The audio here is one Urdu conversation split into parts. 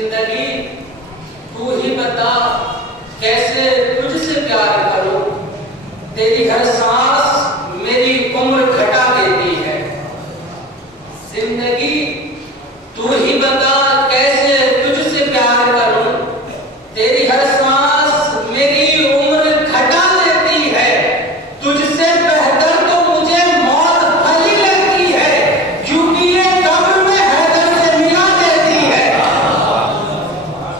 زندگی تو ہی بتا کیسے تجھ سے پیار کروں، تیری ہر سانس میری عمر گھٹا دیتی ہے۔ زندگی تو ہی بتا کیسے تجھ سے پیار کروں، تیری ہر سانس میری عمر گھٹا دیتی ہے۔ تجھ سے بہتر تو مجھے موت بھلی لگتی ہے، کیونکہ یہ قبر میں حیدر سے ملا دیتی ہے۔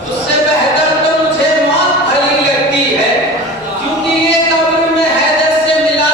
تجھ سے بہتر تو مجھے موت بھلی لگتی ہے، کیونکہ یہ قبر میں حیدر سے ملا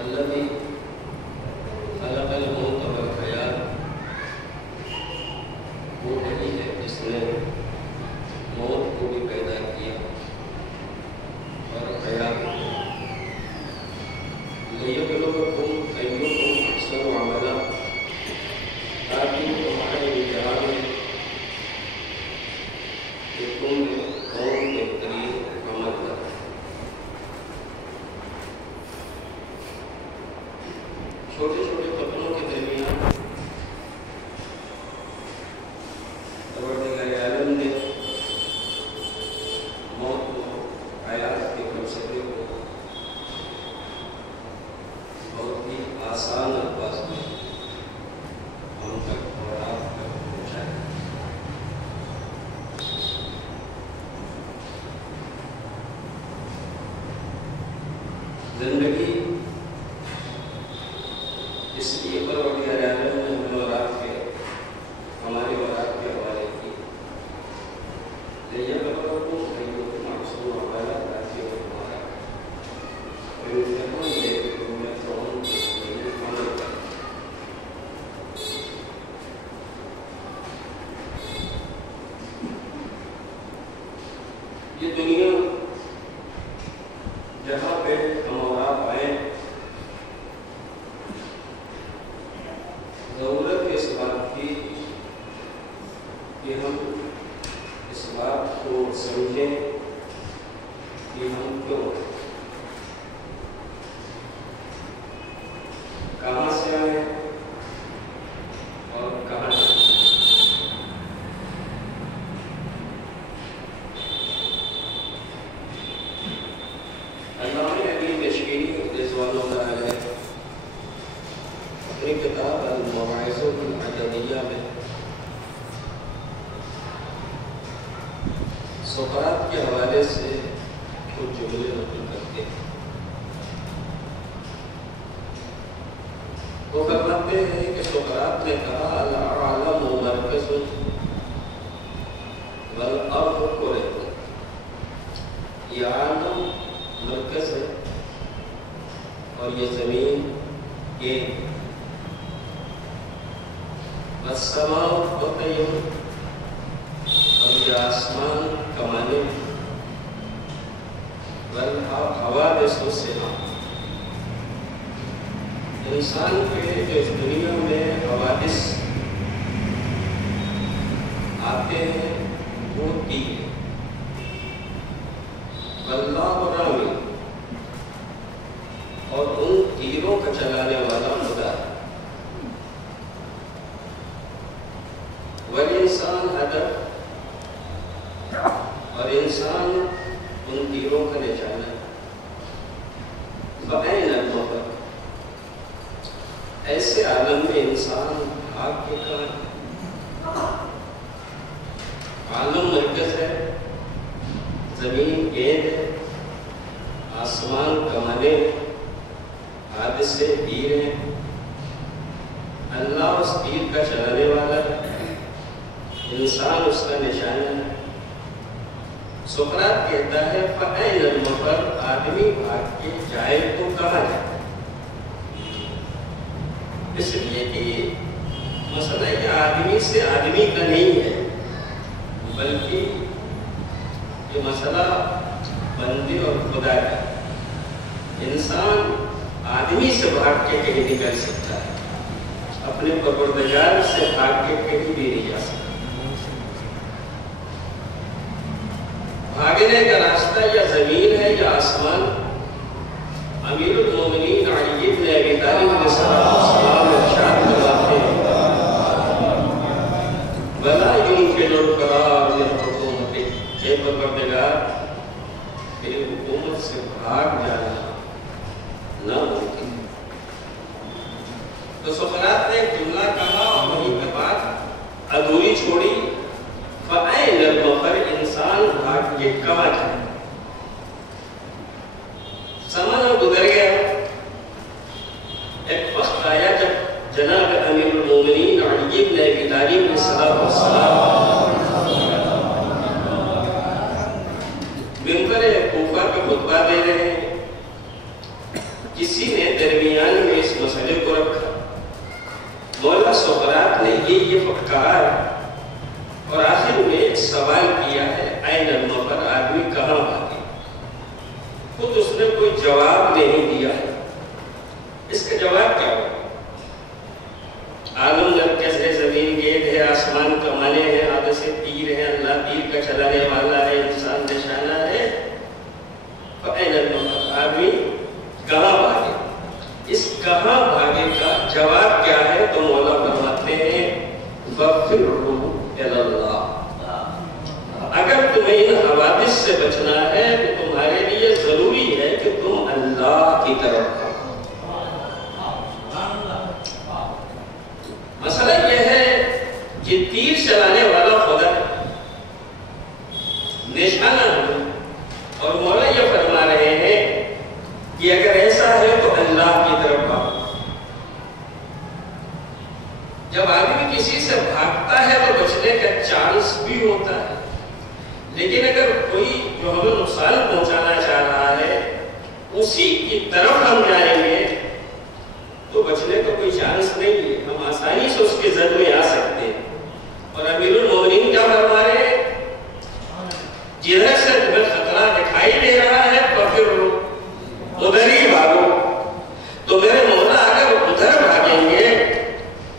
الذي خلق الموت والحیات، وہ وہی ہے جس نے موت کو بھی پیدا کیا اور حیات کو۔ لیبلوکم ایکم احسن عملا، تاکہ تمہارے امتحان میں کہ تم کون بہترین عمل کرو۔ چھوٹے چھوٹے قدموں کے درمیان پروردگار عالم نے موت کو، حیات کے فلسفے کو بہت ہی آسان الفاظ میں ہم تک اور آپ تک پہنچایا۔ زندگی اس لیے پروردگار عالم نے ہمارے اور آپ کے حوالے کی، لیبلوکم ایکم احسن عملا، تاکہ وہ تمہارا امتحان لے کہ تم میں کون بہترین عمل کرو۔ یہ دنیا جہاں پہ ہم اور آپ آئے، ضرورت اس بات کی کہ ہم اس بات کو سمجھیں کہ ہم کیوں، کہاں سے آئے اور کہاں جائیں۔ علامہ ابن مشکلی رضوان اللہ علیہ اپنی کتاب المواعظ العددیہ میں سقراط کے حوالے سے کچھ جملے نقل کرتے ہیں۔ وہ فرماتے ہیں کہ سقراط نے کہا العالم مرکز والارض کرۃ، یہ عالم مرکز ہے اور یہ زمین گیند ہے۔ والسماء وطیٌ، اور یہ آسمان کمانے، والحوادث سماع، انسان کے جو اس دنیا میں حوادث آتے ہیں وہ تیر، واللہ رامی، اور ان تیروں کا چلانے والا خدا ہے۔ والانسان ہدف، اور انسان ان تیروں کا نشانہ ہے۔ فأین المفر، ایسے عالم میں انسان بھاگ کے کہاں ہے؟ عالم مرکز ہے، زمین گیند ہے، آسمان کمانے، حادثے تیر ہیں، اللہ اس تیر کا چلانے والا ہے، انسان اس کا نشانہ ہے۔ سقراط کہتا ہے فأین المفر، آدمی بھاگ کے جائے تو کہاں جائے؟ اس لیے کہ مسئلہ یہ آدمی سے آدمی کا نہیں ہے، بلکہ یہ مسئلہ بندے اور خدا کا۔ انسان آدمی سے بھاگ کے کہیں نہیں کر سکتا ہے، اپنے پروردگار سے بھاگ کے کہیں بھی نہیں جا سکتا۔ بھاگنے کا راستہ یا زمین ہے یا آسمان۔ امیر المومنین علی بن ابی طالب علیہ السلام ارشاد فرماتے ہیں وَلَا يُمْكِنُ الْفِرَارُ مِنْ حُكُومَتِهِ، اے پروردگار میری حکومت سے بھاگ جانا ناممکن ہے۔ تو سقراط نے ایک جملہ کہا اور وہیں کے بعد ادھوری چھوڑی، فأین المفر، انسان بھاگ کے کہاں جائے؟ زمانہ گزر گیا، ایک وقت آیا جب جناب امیر المومنین علی بن ابی طالب علیہ السلام منبر کوفہ پہ خطبہ دے رہے ہیں، کسی نے درمیان مسئلے کو رکھا. مولا سقراط نے یہ فکار اور آخر میں سوال کیا ہے این المفر، آدمی کہاں بھاگے. خود اس نے کوئی جواب نہیں دیا ہے. اس کا جواب کیا ہو؟ عالم نرکز ہے، زمین گیند ہے، آسمان کمانے ہیں، آدھے سے تیر ہے، اللہ تیر کا چلانے والا ہے، انسان نشانہ ہے. فَأَيْنَ الْمَفَرُّ، آدمی کہاں بھاگے. اس کہاں بھاگے کا جواب کیا ہے؟ تو مولا فرماتے ہیں فَفِرُّوا إِلَى اللَّهِ. اگر تمہیں ان حوادث سے بچنا ہے تو تمہارے لیے ضروری ہے کہ تم اللہ کی طرف آؤ. مسئلہ یہ ہے کہ تیر چلانے والا خدا نشانہ ہے، اور مولا یہ فرما رہے ہیں کہ اگر ایسا ہے تو اللہ کی طرف آؤ. جب آدمی کسی سے بھاگتا ہے تو بچنے کا چانس بھی ہوتا ہے، لیکن اگر کوئی جو ہمیں نقصان پہنچانا چاہ رہا ہے اسی کی طرف ہم جائیں گے تو بچنے کا کوئی چانس نہیں ہے. ہم آسانی سے اس کے زد میں آ سکتے ہیں. اور امیر المومنین کیا فرما رہے ہیں؟ جدھر سے تمہیں خطرہ دکھائی دے رہا ہے تو پھر ادھر ہی بھاگو. تو میرے مولا اگر ادھر بھاگیں گے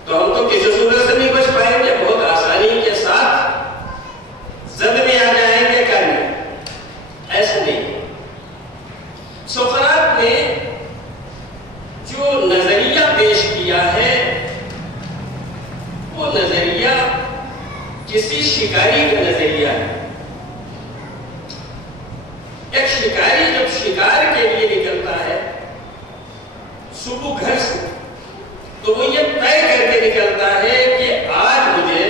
تو ہم تو کسی صورت سے نہیں بچ پائیں گے، بہت آسانی کے ساتھ زد میں آ جائیں گے. کرنے ایسا نہیں. سقراط نے جو نظریہ پیش کیا ہے وہ نظریہ کسی شکاری کا نظریہ ہے. ایک شکاری جب شکار کے لیے نکلتا ہے صبح گھر سے تو وہ یہ طے کر کے نکلتا ہے کہ آج مجھے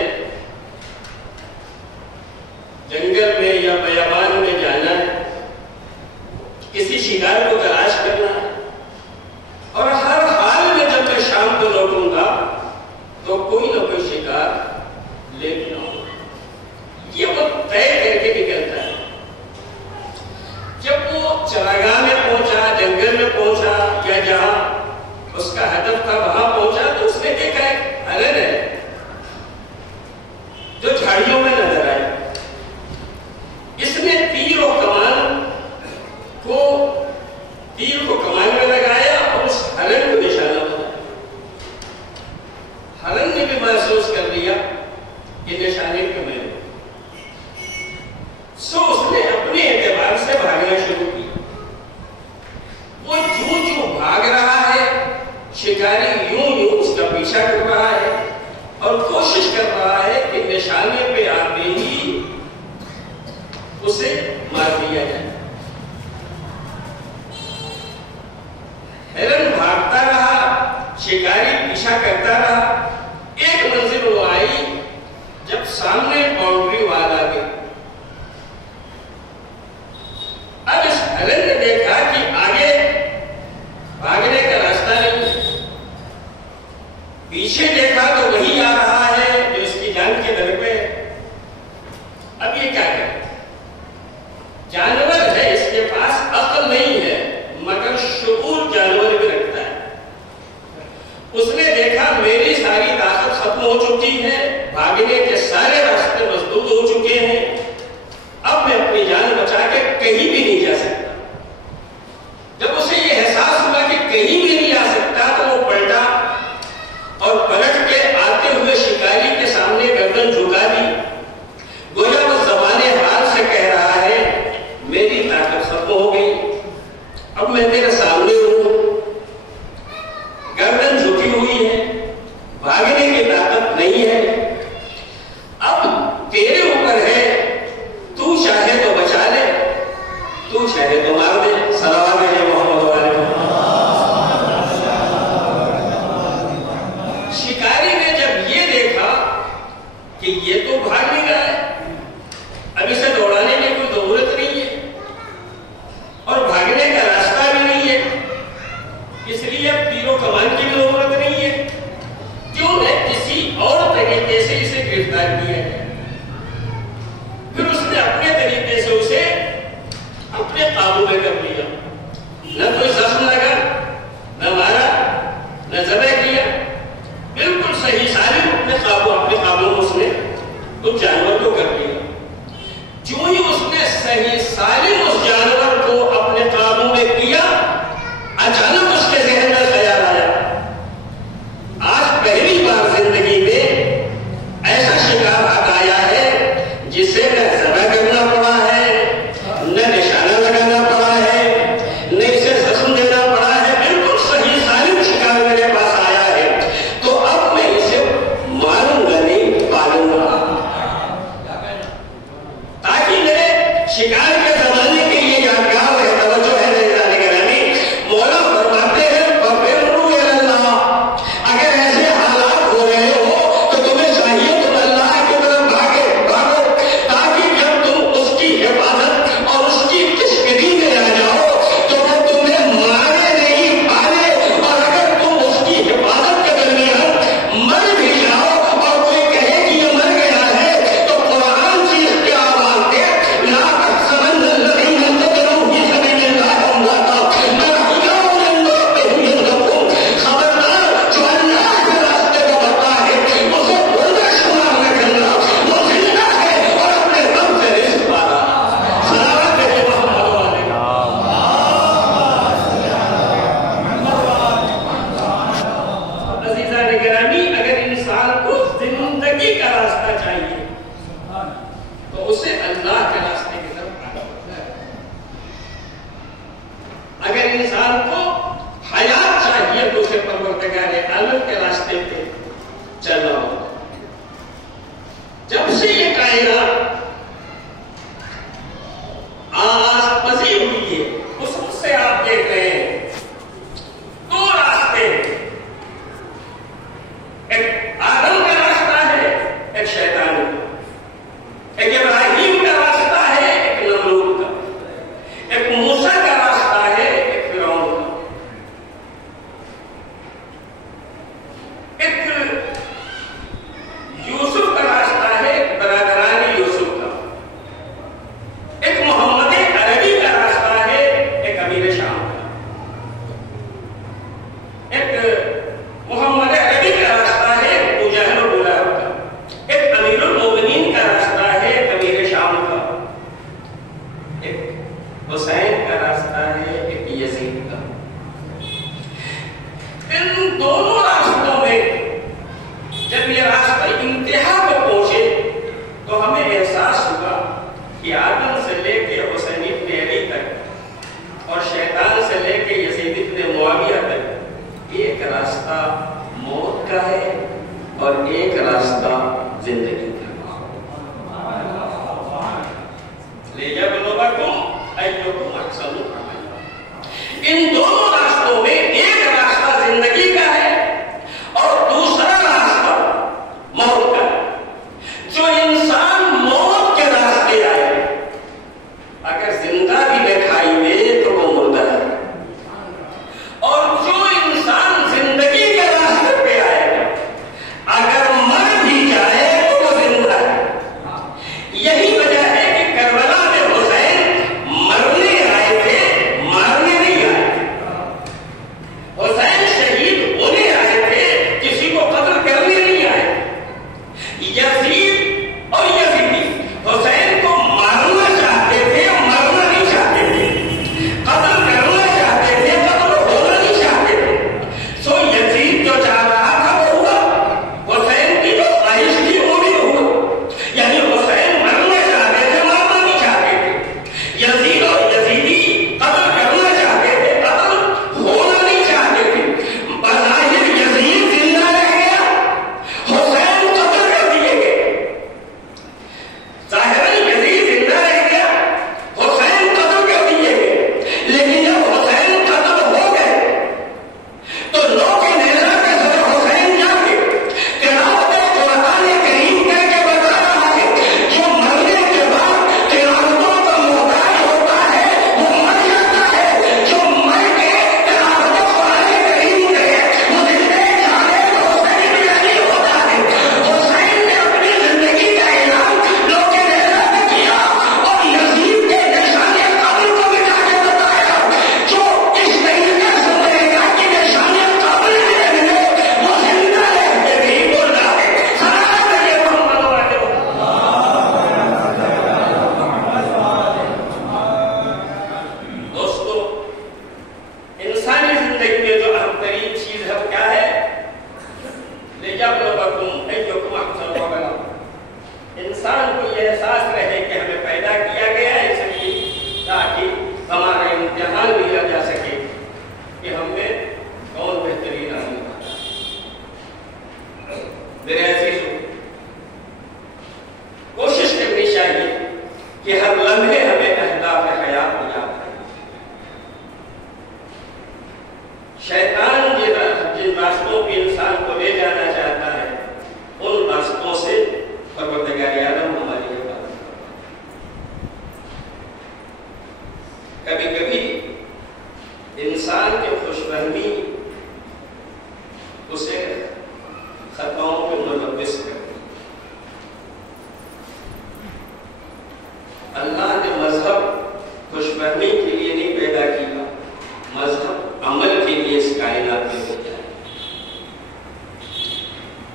جنگل میں یا بیابان میں جانا ہے، کسی شکار کو تلاش کرنا ہے، اور ہر حال میں جب میں شام کو لوٹوں گا تو کوئی نہ کوئی شکار لے کے آؤں. یہ وہ طے کر کے نکلتا ہے. جب وہ چراگاہ میں پہنچا، جنگل میں پہنچا یا جہاں اس کا ہدف تھا وہاں پہنچا تو اس نے دیکھا ایک ہرن ہے جو جھاڑیوں میں نظر آئے. اس نے تیر کو کمان میں لگایا اور اس ہرن کو نشانہ بنایا. ہرن نے بھی محسوس کر لیا کہ نشانے پہ میں اس نے اپنے اعتبار سے بھاگنا شروع کیا. وہ جو بھاگ رہا ہے شکاری یوں اس کا پیچھا کر رہا ہے اور کوشش کر رہا ہے کہ نشانے پہ آتے ہی اسے مار دیا جائے. ہرن بھاگتا رہا، شکاری پیچھا کرتا رہا. ایک منزل وہ آئی جب سامنے باؤنڈری وال آ گئی. اب اس ہرن نے دیکھا کہ آگے بھاگنے کا راستہ نہیں، پیچھے دیکھا تو وہی آ رہا ہے جو اس کی جان کے در پہ. اب یہ کیا کرے؟ جانور ہے، اس کے پاس عقل نہیں ہے مگر شعور جانور بھی رکھتا ہے. اس نے دیکھا میری ساری طاقت ختم ہو چکی ہے، بھاگنے کے سارے راستے مسدود ہو چکے ہیں، اب میں اپنی جان بچا کے کہیں بھی نہیں جا سکتا. جب اسے یہ احساس ہوا کہ کہیں بھی نہیں جا سکتا تو وہ پلٹا اور پلٹ کے آتے ہوئے شکاری کے سامنے گردن جھکا دی. گویا وہ زبان حال سے کہہ رہا ہے میری طاقت ختم ہو گئی، اب میں تیرے سامنے ہوں، گردن جھکی ہوئی ہے، بھاگنے کی طاقت نہیں ہے، اب تیرے اوپر ہے، تو چاہے تو بچا لے، تو چاہے تو مار دے. صلوات علی محمد و علیہ. شکاری نے جب یہ دیکھا کہ یہ تو بھاگ نہیں رہا ہے، اب اسے دوڑانے کی کوئی ضرورت نہیں ہے اور بھاگنے کا راستہ بھی نہیں ہے، عدالت کے راستے پہ چل رہا ہوں. جب سے یہ کائنات آغاز پذیر ہوئی ہے اس وقت سے آپ دیکھ رہے ہیں دو راستے ہیں. ایک آدم کا راستہ ہے، ایک شیطان کا. ایک ابراہیم کا راستہ ہے، ایک نمرود کا. ایک موسیٰ کا راستہ ہے، ایک فرعون کا. ایک یوسف کا راستہ ہے، ایک برادران یوسف کا. ایک محمد عربی کا راستہ ہے، ایک امیر شام کا. ایک محمد عربی کا راستہ ہے، ابو جہل و ابو لہب کا. ایک امیر المومنین کا راستہ ہے، ایک امیر شام کا. ایک حسین کا راستہ ہے، ایک یزید کا. ان دونوں راستوں میں جب یہ راستہ انتہا کو پہنچے تو ہمیں احساس ہوا کہ آدم سے لے کے حسین ابن علی تک اور شیطان سے لے کے یزید ابن معاویہ تک ایک راستہ موت کا ہے اور ایک راستہ زندگی کا. لِيَبْلُوَكُمْ أَيُّكُمْ أَحْسَنُ عَمَلًا. ان دونوں راستوں میں ایک راستہ زندگی کا ہے اور دوسرا راستہ موت کا ہے. جو انسان موت کے راستے آئے اگر زندہ بھی نہ کھائی دے تو وہ مردہ ہے، اور جو انسان زندگی کے راستے پہ آئے گا اگر مر بھی جائے تو وہ زندہ ہے. یہی وجہ ہے کہ کربلا میں حسین مرنے آئے تھے، مارنے نہیں آئے تھے. حسین شہید ہونے آئے تھے، کسی کو قتل کرنے نہیں آئے تھے. یزید اور یزیدی حسین کو مارنا چاہتے تھے، مرنا نہیں چاہتے تھے. قتل کرنا چاہتے تھے، قتل ہونا نہیں چاہتے تھے. سو یزید جو چاہ رہا تھا وہ ہوا، حسین کی جو خواہش تھی وہ بھی ہوا. یعنی حسین مرنا چاہتے تھے، مرنا نہیں چاہتے تھے. یزید اور یزیدی قتل کرنا چاہتے تھے، قتل ہونا نہیں چاہتے تھے. بظاہر یزید زندہ رہ گیا، حسین قتل کر دیے گئے. ظاہراً یزید زندہ رہ گیا، حسین قتل کر دیے گئے. لیکن جب حسین قتل ہو گئے تو لوگ نیزہ کے سر حسین جا کے تلاوت قرآن کریم کر کے بتا رہا ہے جو مرنے کے بعد تلاوتوں کا محتاج ہوتا ہے وہ مر جاتا ہے. جو مر کے تلاوت قرآن کریم کرے وہ زندہ جانے تو حسین ابن علی ہوتا ہے. حسین نے اپنی زندگی کا اعلان لوگ نیزہ پہ کیا اور یزید کے نشان قبر کو مٹا کے بتایا. جو اس طریقے سے مرے گا کہ نشان قبر ملیں گے وہ زندہ رہ کے بھی مردہ ہے. سلام ہے محمد والے. دوستو، انسانی زندگی میں جو اہم ترین چیز ہے وہ کیا ہے؟ لِيَبْلُوَكُمْ أَيُّكُمْ أَحْسَنُ عَمَلًا. انسان کو یہ احساس رہے کہ ہمیں پیدا کیا گیا ہے اس لیے تاکہ ہمارا امتحان لیا جا سکے کہ ہم میں کون بہترین آدمی ہے. میرے عزیزو، کوشش کرنی چاہیے کہ ہر لمحے ہمیں اہداف حیات کو یاد رکھیں. شیطان جن راستوں پہ انسان کو لے جانا چاہتا ہے ان راستوں سے پروردگار عالم ہماری حفاظت کرے. کبھی کبھی انسان کی خوش فہمی اسے خطاؤں پہ ملوث کرتی. اللہ نے مذہب خوش فہمی کے لیے نہیں پیدا کیا، مذہب عمل کے لیے اس کائنات میں بھیجا ہے.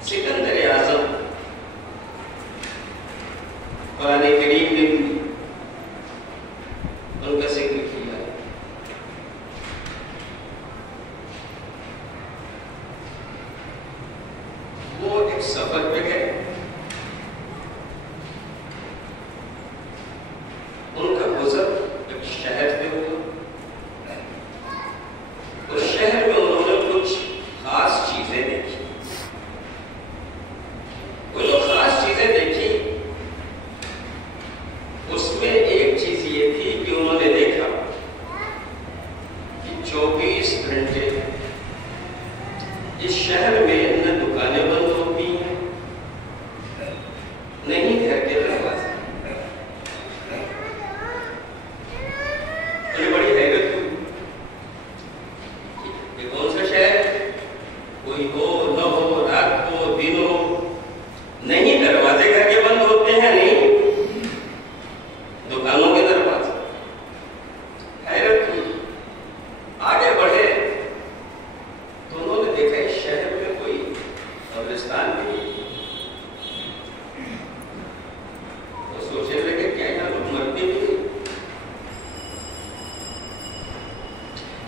سکندر اعظم قرآن کریم میں بھی ان کا ذکر کیا ہے. وہ ایک سفر پہ گئے، ان کا گزر ایک شہر پہ ہوا. اس شہر میں انہوں نے کچھ خاص چیزیں دیکھی.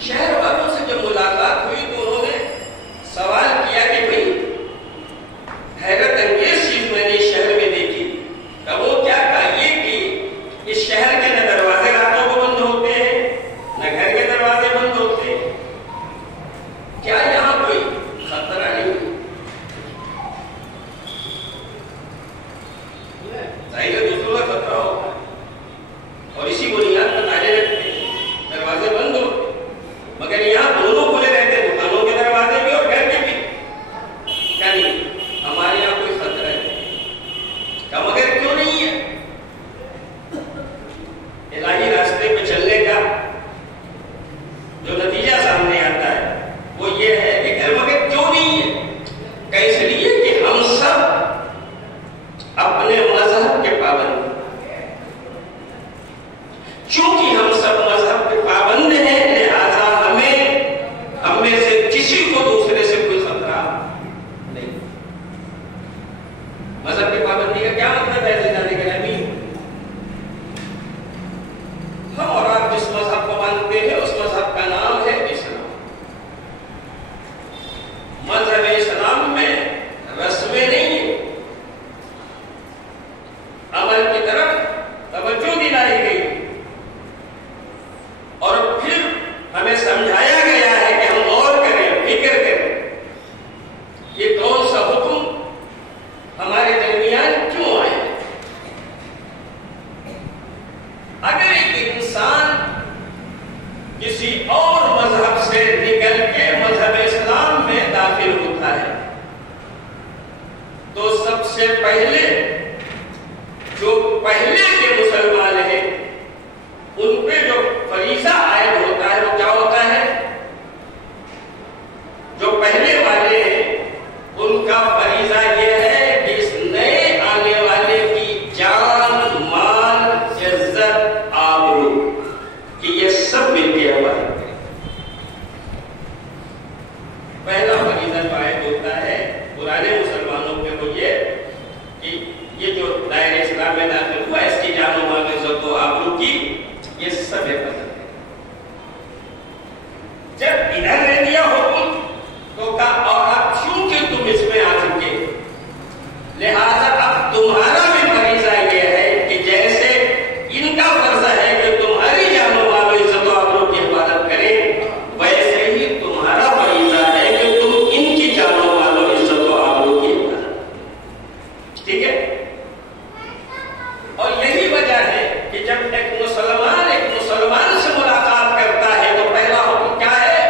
شہر والوں سے جب ملاقات ہوئی تو انہوں نے سوال کیا کہ بھائی حیرت انگیز چیز میں نے شہر میں دیکھی. تب وہ کیا کہا؟ یہ کہ اس شہر کے نہ دروازے راتوں کو بند ہوتے ہیں نہ گھر کے دروازے بند ہوتے ہیں. کیا یہاں کوئی خطرہ نہیں؟ ظاہر ہے دوسروں کا خطرہ ہوگا اور اسی بنیاد پر تالے رکھتے ہیں، دروازے بند ہوتے، مگر یہاں دونوں کھلے رہتے، دکانوں کے دروازے بھی اور گھر کے بھی. کیا نہیں ہمارے یہاں کوئی خطرہ ہے؟ کیا مگر کیوں نہیں ہے؟ الہی راستے پہ چلنے کا جو نتیجہ سامنے آتا ہے وہ یہ ہے کہ گھر مگر کیوں نہیں ہے؟ کہ اس لیے کہ ہم سب اپنے مذہب کے پابند ہیں. چونکہ ہم سب مذہب کے پابند ہیں لہذا ہم میں سے کسی کو دوسرے سے کوئی خطرہ نہیں. مذہب کی پابندی کا کیا مطلب ہے؟ جانے کے نبی ہم اور آپ جس مذہب کو مانتے ہیں اس مذہب کا نام ہے اسلام. مذہب اسلام میں رسمیں نہیں ہیں، عمل کی طرف توجہ دلائی گئی اور پھر ہمیں سمجھایا گیا ہے کہ ہم غور کریں، فکر کریں یہ کون سا حکم ہمارے درمیان کیوں آئے. اگر ایک انسان کسی اور مذہب سے نکل کے مذہب اسلام میں داخل ہوتا ہے تو سب سے پہلے جو پہلے کے مسلمان ہیں ان پہ جو فریضہ عائد ہوتا ہے وہ کیا ہوتا ہے؟ جو پہلے والے ہیں ان کا فریضہ یہ ہے کہ اس نئے آنے والے کی جان، مال، عزت، آبرو کہ یہ سب مل کے ہمارے پہلا فریضہ جو عائد ہوتا ہے پرانے مسلمانوں پہ وہ یہ کہ یہ جو دائرہ اسلام میں داخل ہوا اس کی جان و مال، عزت و آبرو کی یہ سب حفاظت ہے. جب ادھر نے دیا حکم تو کہا اور اب چونکہ تم اس میں آ چکے لہذا اب تمہارا بھی فریضہ یہ ہے کہ جیسے ان کا فرض ہے کہ تمہاری جان و مال، عزت و آبرو کی حفاظت کریں ویسے ہی تمہارا فریضہ ہے کہ تم ان کی جان و مال، عزت و آبرو کی حفاظت. ٹھیک ہے؟ اور یہی وجہ ہے کہ جب ایک مسلمان سے ملاقات کرتا ہے تو پہلا حکم کیا ہے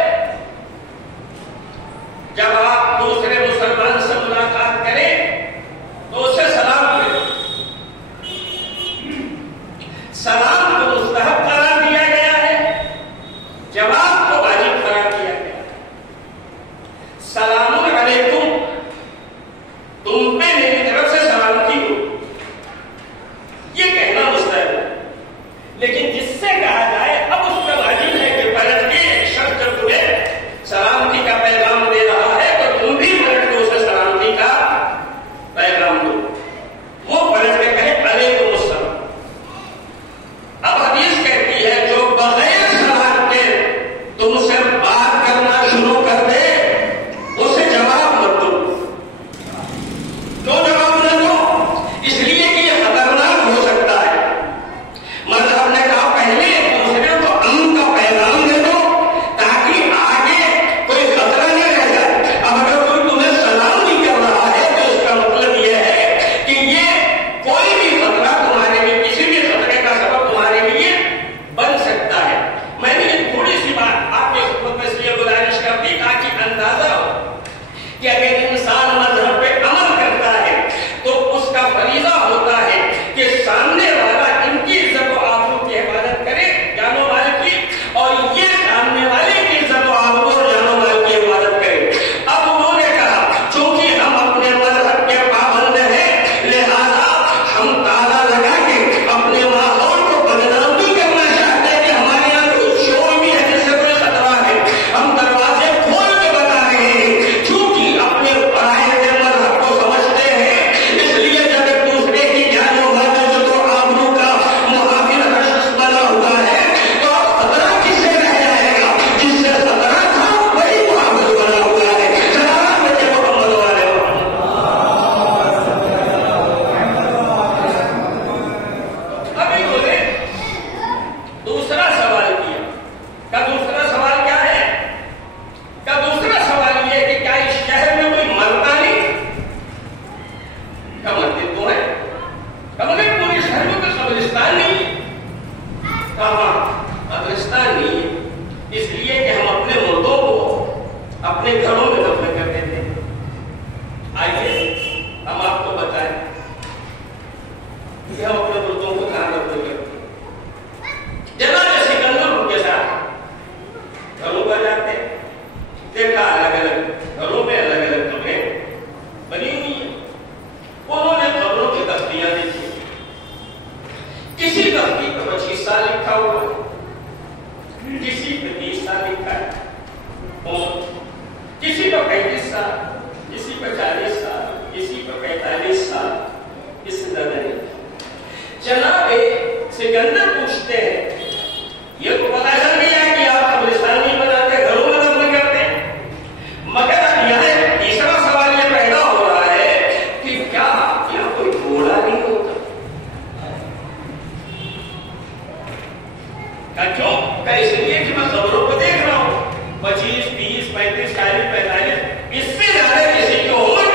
اس لیے کہ میں خبروں کو دیکھ رہا ہوں 25 30 35 40 45 اس سے زیادہ کسی کی عمر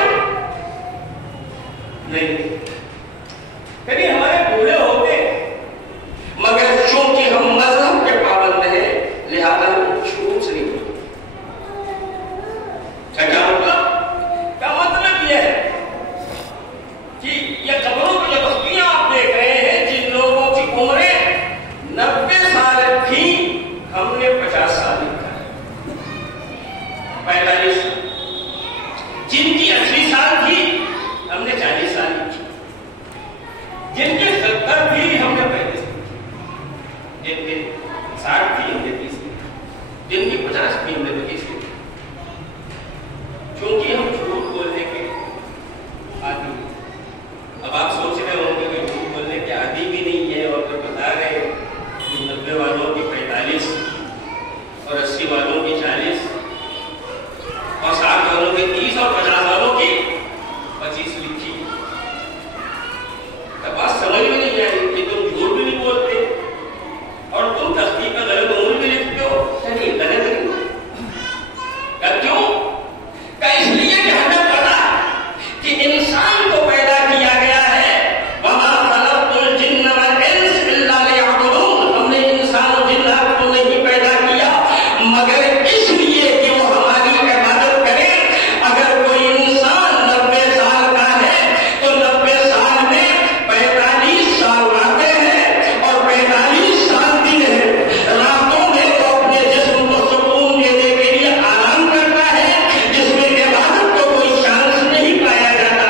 نہیں. کبھی ہمارے بوڑھے ہوتے مگر چونکہ ہم مذہب کے پابند ہیں لہذا جھوٹ سے نہیں بولتے. کیا مطلب یہ ہے کہ یہ قبروں کی جو بستیاں آپ دیکھ رہے ہیں جن لوگوں کی عمریں 90 سال تھی ہم نے 50 سال لکھا ہے 45 جن کی 80 سال تھی ہم نے 40 سال لکھی جن کے 70 تھی ہم نے 35 جن کے 60 تھی ہم نے 30 جن کی 50 تھی ہم نے 25 کیونکہ ہم جھوٹ بولنے کے عادی ہیں. اب آپ سوچ رہے ہوں گے کہ جھوٹ بولنے کے عادی بھی نہیں ہے اور جو بتا رہے 90 والوں کی 45 اور 80 والوں کی 40 اور 60 والوں کی 30 اور 50 والوں کی 25 لکھی. تب بات سمجھ میں نہیں آئی کہ تم جھوٹ بھی نہیں بولتے اور تم تختی کا غلط عمر بھی لکھتے ہو. نہیں غلط نہیں کیوں؟ اس لیے کہ ہمیں پتا کہ انسان کو پیدا کیا گیا ہے وما خلقت الجن والانس الا ليعبدون. ہم نے انسان و جنات کو نہیں پیدا کیا مگر اس لیے کہ وہ ہماری عبادت کرے. اگر کوئی انسان 90 سال کا ہے تو 90 سال میں 45 سال راتیں ہیں اور 45 سال دن ہیں. راتوں میں تو اپنے جسم کو سکون دینے کے لیے آرام کرتا ہے جس میں عبادت کو کوئی چانس نہیں پایا جاتا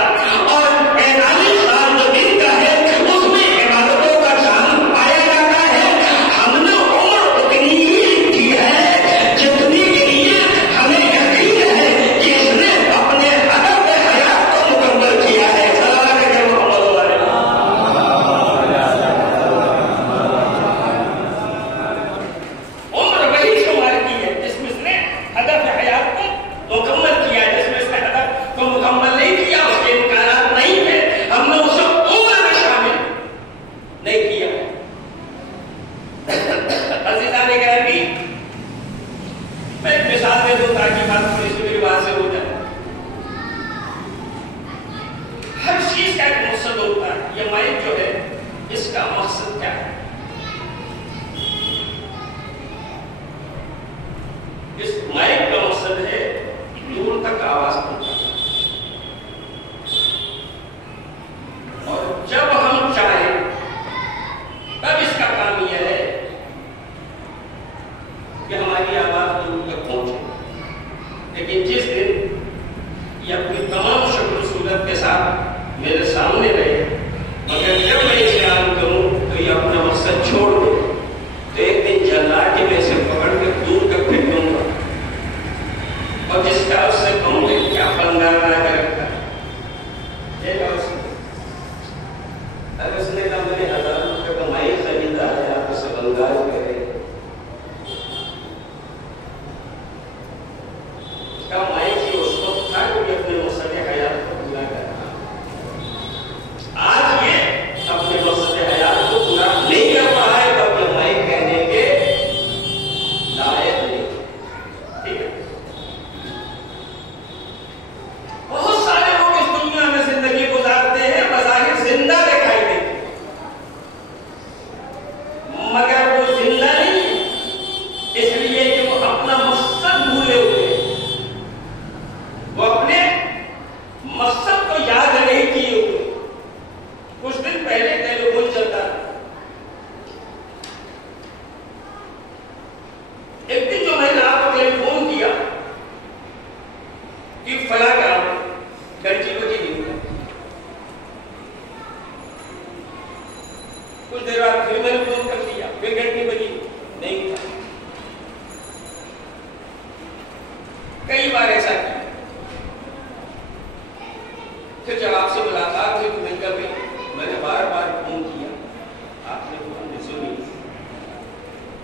اور 45 سال جو دن کا ہے اس میں عبادتوں کا چانس پایا جاتا ہے. ہم نے عمر اتنی ہی لکھی ہے جتنی کے لیے ہمیں یقین ہے کہ اس نے اپنے ہدف حیات کو مکمل کیا ہے. عمر وہی شمار کی ہے جس میں اس نے ہدف حیات کو مکمل کیا ہے. جس میں اس نے ہدف کو مکمل نہیں کیا اس کے امکانات نہیں ہے ہم نے اسے عمر میں شامل نہیں کیا. عزیزان گرامی میں ایک مثال دے دوں تاکہ بات تھوڑی سی میری بات سے ہو جائے. ہر چیز کا ایک مقصد ہوتا ہے. یہ مائک جو ہے اس کا مقصد کیا ہے؟ اس مائک کا مقصد ہے دور تک آواز پہنچانا اور جب ہم چاہیں تب اس کا کام یہ ہے کہ ہماری آواز دور تک پہنچے. لیکن جس دن یہ اپنی تمام شکل صورت کے ساتھ میرے سامنے رہے مگر جب میں اسے عام کروں تو یہ اپنا مقصد چھوڑ دے تو ایک دن جلا کے میں اسے پکڑ کے دور تک پھینک دوں گا اور جس کا اس سے کہوں گے کیا بنگال بنا کے رکھا ہے. اب اس نے کہا میں نے 1000 روپے کمائی خریدا ہے آپ اسے بنگال کرے. کمائی کی اس کو تھا کہ اپنے مقصد حیات کو پورا کرنا. آج یہ اپنے مقصد حیات کو پورا نہیں کر پا ہے تو اپنے مائی کہنے کے لائق نہیں. ٹھیک ہے. بہت سارے لوگ اس دنیا میں زندگی گزارتے ہیں بظاہر زندہ دکھائی دیتے مگر وہ زندہ نہیں اس لیے کہ وہ اپنا مقصد بھولے ہوئے ہیں. وہ اپنے مقصد کو یاد نہیں کیے ہوئے. کچھ دن پہلے ٹیلی فون چلتا ایک دن جو میں نے آپ کو ٹیلی فون کیا کہ فلاں کام گھنٹی بجی نہیں ہوگا. کچھ دیر بعد پھر میں نے فون کر دیا پھر گھنٹی بجی نہیں تھا. کئی بار ایسا کیا. پھر جب آپ سے ملاقات ہوئی تو میں کبھی میں نے بار بار فون کیا آپ نے فون نہیں سنی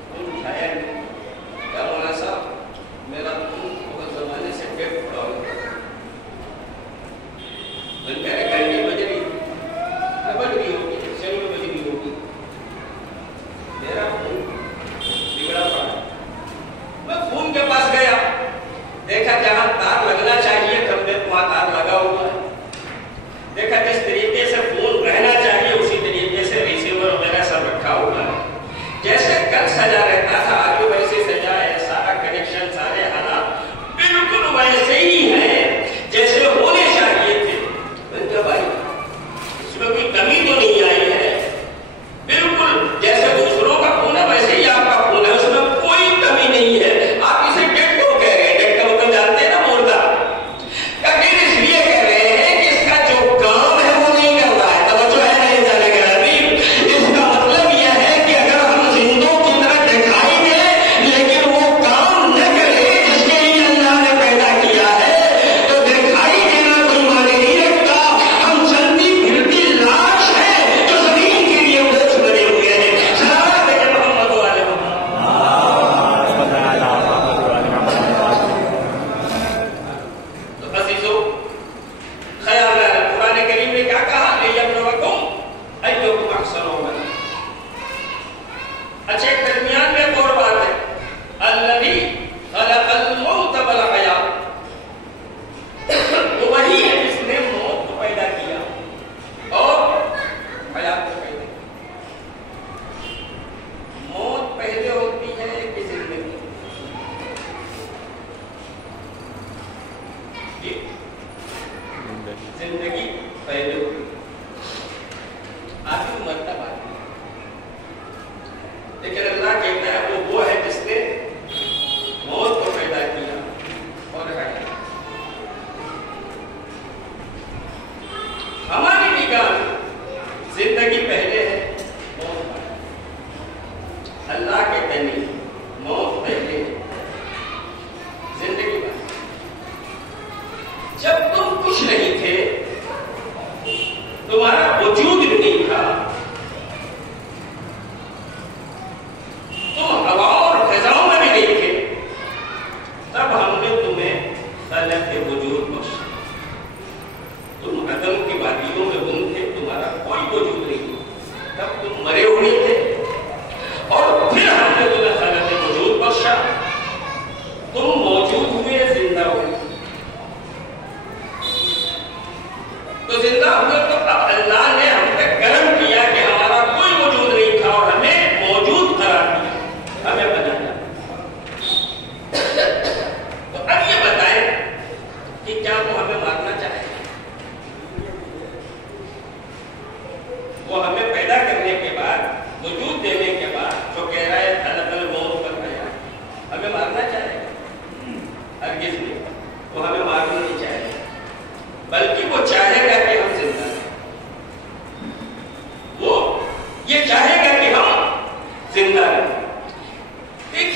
فون اٹھایا نہیں. کیا مولانا صاحب میرا فون بہت زمانے سے ڈیڈ پڑا ہوا ہے. میں کہہ رہے گھنٹی بج رہی بج رہی ہوگی 6 بج رہی ہوگی. میرا فون بگڑا پڑا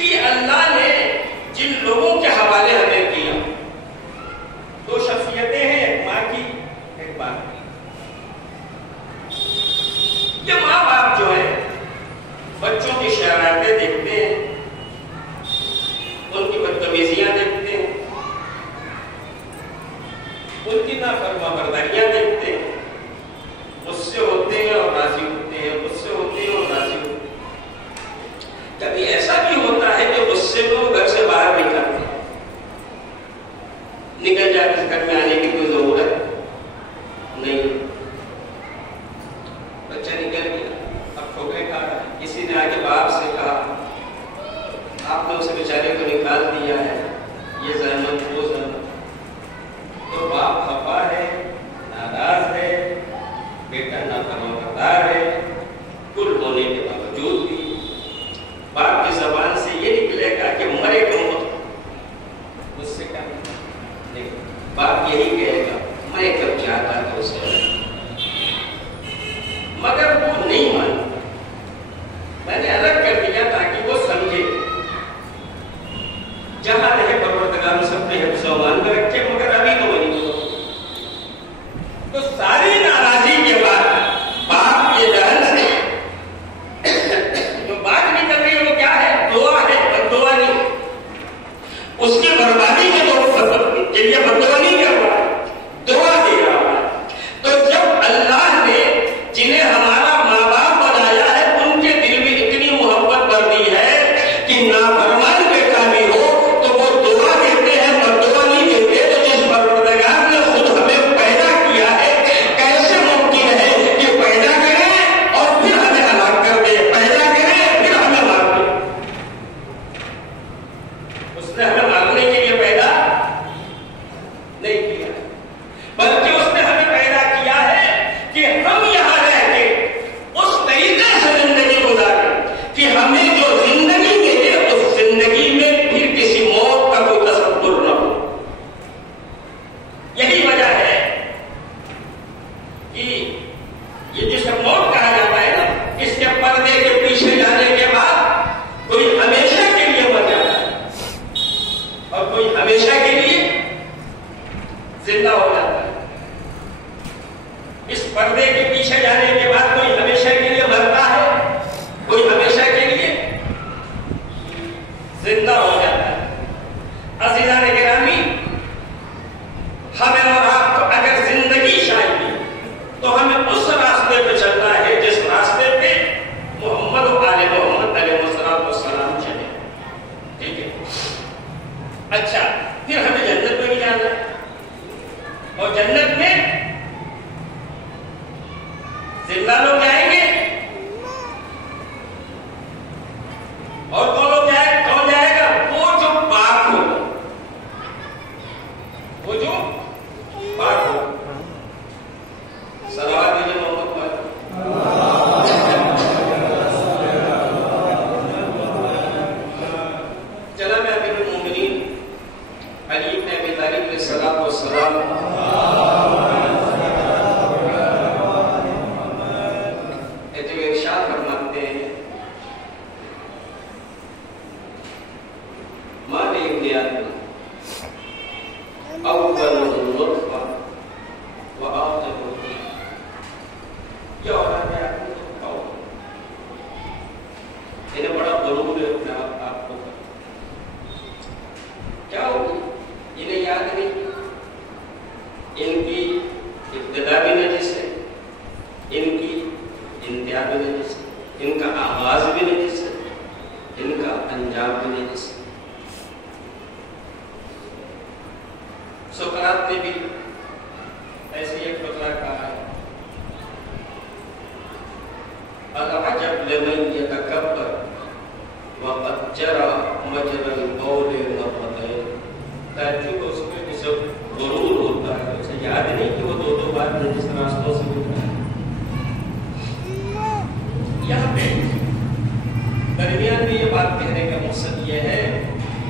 لیے اللہ نے جن لوگوں کے حوالے ہمیں کیا، دو شخصیتیں ہیں، ایک ماں کی ایک باپ کی۔ یہ ماں باپ جو ہے بچوں کی شرارتیں دیکھتے ہیں، ان کی بدتمیزیاں دیکھتے ہیں، ان کی نافرما برداریاں دیکھتے ہیں، غصے ہوتے ہیں اور راضی ہوتے ہیں، غصے ہوتے ہیں اور راضی ہوتے ہیں۔ کبھی ایسا بھی ہوتا ہے کہ غصے میں وہ گھر سے باہر نکلتے ہیں، نکل جائے اس گھر میں آنے کی کوئی ضرورت نہیں، بچہ نکل گیا، اب ٹھوکریں کھا رہا ہے۔ کسی نے آ کے باپ سے کہا آپ نے اسے بیچارے کو نکال دیا ہے، یہ زحمت وہ زحمت، تو باپ خفا ہے، ناراض ہے، بیٹا نافرمانبردار ہے، کل ہونے کے باوجود بھی باپ کی زبان سے یہ نکلے گا کہ مرے گا مجھ سے کیا نہیں، باپ یہی کہے گا میں کب چاہتا تھا اسے، مگر وہ نہیں مانا، میں نے الگ کر دیا تاکہ وہ سمجھے، جہاں رہے پروردگار اس اپنے حفظ و امان میں رکھے، مگر ابھی تو وہ نہیں ہوا۔ تو ساری ناراضی کے بعد باپ کے ذہن سے جو بات نکل رہی ہے وہ کیا ہے؟ دعا ہے، بددعا نہیں، اس کی بربادی کے لیے بددعا نہیں کر رہا، دعا دے رہا ہے۔ تو جب اللہ نے جنہیں ہمارا ماں باپ بنایا ہے ان کے دل میں اتنی محبت بھر دی ہے کہ نافرمان بیٹا بھی ہو تو وہ دعا دیتے ہیں، بددعا نہیں دیتے۔ تو جس پروردگار نے خود ہمیں پیدا کیا ہے، کیسے ممکن ہے کہ پیدا کرے اور پھر ہمیں ہلاک کر دے، پیدا کرے پھر ہمیں مار دے؟ اس نے ہمیں مارنے کے لیے پیدا نہیں کیا، بلکہ اس نے ہمیں پیدا کیا ہے کہ ہم یہاں رہ کے اس طریقے سے زندگی گزاریں کہ ہمیں جو زندگی ملے اس زندگی میں پھر کسی موت کا کوئی تصور نہ ہو۔ یہی وجہ ہے کہ یہ جسے موت کہا جاتا ہے نا، اس کے پردے کے پیچھے جانے کے بعد کوئی ہمیشہ کے لیے مر جاتا ہے اور کوئی ہمیشہ کے لیے زندہ ہو جاتا ہے۔ اس پردے کے پیچھے جانے کے بعد کوئی ہمیشہ کے لیے مرتا ہے، کوئی ہمیشہ کے لیے زندہ ہو جاتا ہے۔ عزیزان گرامی، ہمیں اور آپ کو اگر زندگی چاہیے تو ہمیں اس راستے پہ چلنا ہے جس راستے پہ محمد و آل محمد علیہ السلام چلے، ٹھیک ہے؟ اچھا، پھر ہمیں جنت میں بھی جانا ہے، اور جنت میں زندہ لوگ جائیں گے اور کون جائے گا؟ وہ جو پاک ہو، وہ جو پاک ہو۔ صلوات دیجیے محمد پر۔ جناب امیر المومنین علی بن ابی طالب علیہ السلام ارشاد فرماتے ہیں، مال ابن آدم اول نطفہ وآخر یہ اولاد ہے آپ کو انہیں بڑا غرور ہے اپنے آپ کو، کیا ہوگی انہیں یاد نہیں، ان کی ابتدا بھی نجس ہے، ان کی انتہا بھی نجس ہے، ان کا آغاز بھی نجس ہے، ان کا انجام بھی نجس ہے۔ سقراط نے بھی ایسی ایک فقرہ کہا ہے، العجب لمن یتکبر وقد جرى مجرى القول مرتين۔ تعجب اس پہ جسے غرور ہوتا ہے، اسے یاد نہیں کہ وہ دو بار جس راستوں سے گزرا ہے۔ یہاں پہ درمیان میں یہ بات کہنے کا مقصد یہ ہے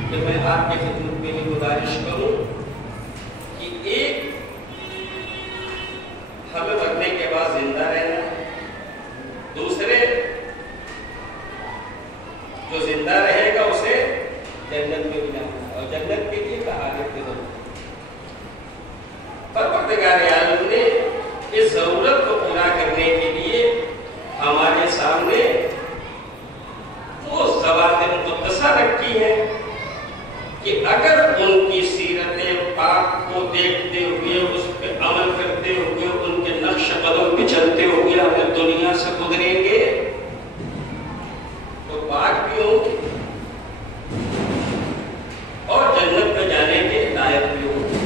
کہ میں آپ کی خدمت میں یہ گزارش کروں کہ ایک ہمیں مرنے کے بعد زندہ رہنا ہے، دوسرے جو زندہ رہے گا اسے جنت میں بھی جانا ہے، اور جنت کے لیے کہا دیتے ہیں پروردگار عالم نے اس ضرورت کو پورا کرنے کے لیے ہمارے سامنے وہ ذوات مقدسہ رکھی ہے کہ اگر ان کی سیرت پاک کو دیکھتے ہوئے، اس پہ عمل کرتے ہوئے، ان کے نقش قدم پہ چلتے ہوئے ہمیں دنیا سے گزریں گے تو پاک بھی ہوں گے اور جنت میں جانے کے لائق بھی ہوں گے۔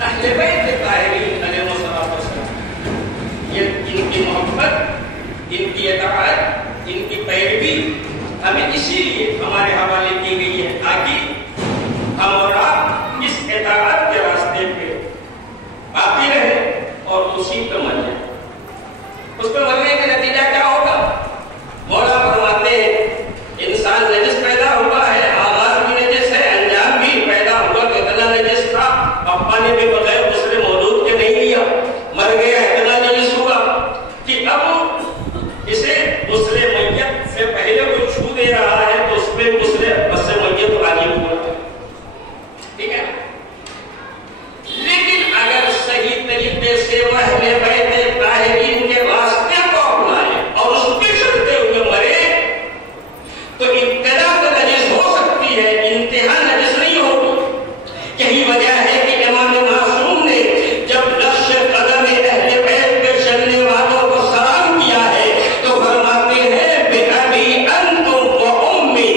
اہل بیت طاہرین علیہ السلام، یہ ان کی محبت، ان کی اطاعت، ان کی پیروی ہمیں اسی لیے ہمارے حوالے کی گئی ہے تاکہ ہم اور آپ اس اطاعت کے راستے پہ باقی رہیں اور اسی پہ مر جائیں۔ اس پہ مرنے کا نتیجہ کیا ہوگا؟ مولا فرماتے ہیں انسان نجس پیدا ہوا ہے، آغاز بھی نجس ہے، انجام بھی پیدا ہوا تو اتنا نجس تھا، ابا نے بھی بغیر دوسرے مولود کے نہیں لیا، مر گیا اتنا نجس ہوا کہ اب اسے دوسرے میت سے پہلے کوئی چھو دے رہا ہے تو اس پہ دوسرے بس سے میت واجب ہوا ہے، ٹھیک ہے۔ لیکن اگر صحیح طریقے سے وہ اہل بیت طاہرین کے راستے کو اپنائے اور اس پہ چلتے ہوئے مرے تو ابتدا تو نجس ہو سکتی ہے، انتہا نجس نہیں ہوگی۔ یہی وجہ ہے کہ امام معصوم نے جب نقش قدم اہل بیت پہ چلنے والوں کو سلام کیا ہے تو فرماتے ہیں بِأَبِي أَنْتُمْ وَأُمِّي